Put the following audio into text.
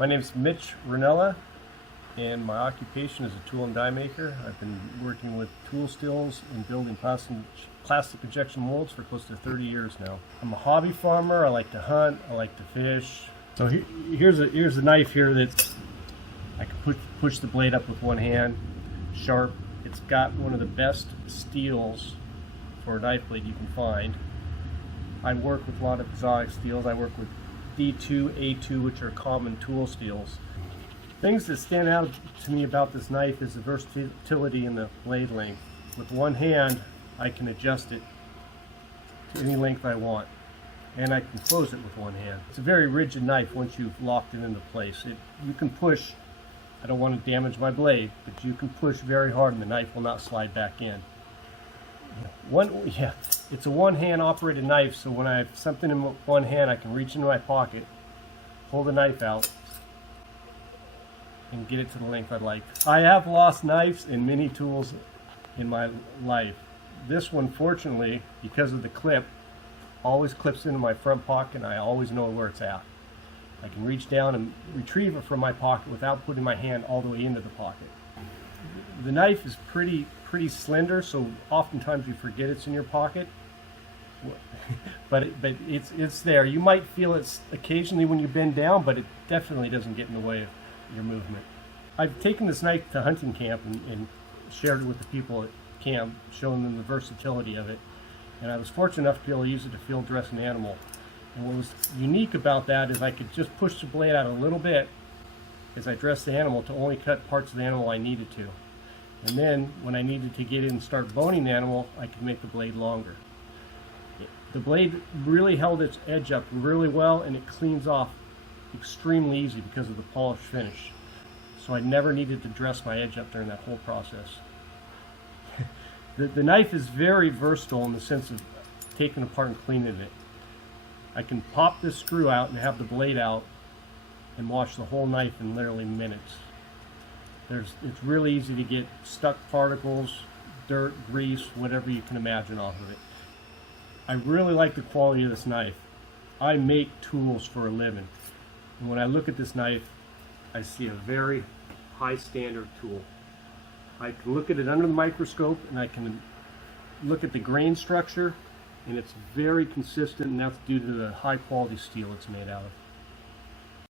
My name's Mitch Rinella, and my occupation is a tool and die maker. I've been working with tool stills and building plastic injection molds for close to 30 years now. I'm a hobby farmer. I like to hunt. I like to fish. So here's a knife here that I can push the blade up with one hand, sharp. It's got one of the best steels for a knife blade you can find. I work with a lot of exotic steels. I work with D2, A2, which are common tool steels. Things that stand out to me about this knife is the versatility in the blade length. With one hand, I can adjust it to any length I want, and I can close it with one hand. It's a very rigid knife once you've locked it into place. You can push, I don't want to damage my blade, but you can push very hard and the knife will not slide back in. It's a one-hand operated knife, so when I have something in one hand, I can reach into my pocket, pull the knife out, and get it to the length I'd like. I have lost knives and many tools in my life. This one, fortunately, because of the clip, always clips into my front pocket, and I always know where it's at. I can reach down and retrieve it from my pocket without putting my hand all the way into the pocket. The knife is pretty slender, so oftentimes you forget it's in your pocket. but it's there. You might feel it occasionally when you bend down, but it definitely doesn't get in the way of your movement. I've taken this knife to hunting camp and shared it with the people at camp, showing them the versatility of it. And I was fortunate enough to be able to use it to field dress an animal. And what was unique about that is I could just push the blade out a little bit as I dressed the animal to only cut parts of the animal I needed to. And then when I needed to get in and start boning the animal, I could make the blade longer. The blade really held its edge up really well, and it cleans off extremely easy because of the polished finish. So I never needed to dress my edge up during that whole process. The knife is very versatile in the sense of taking apart and cleaning it. I can pop this screw out and have the blade out and wash the whole knife in literally minutes. It's really easy to get stuck particles, dirt, grease, whatever you can imagine off of it. I really like the quality of this knife. I make tools for a living. And when I look at this knife, I see a very high standard tool. I can look at it under the microscope and I can look at the grain structure, and it's very consistent, and that's due to the high quality steel it's made out of.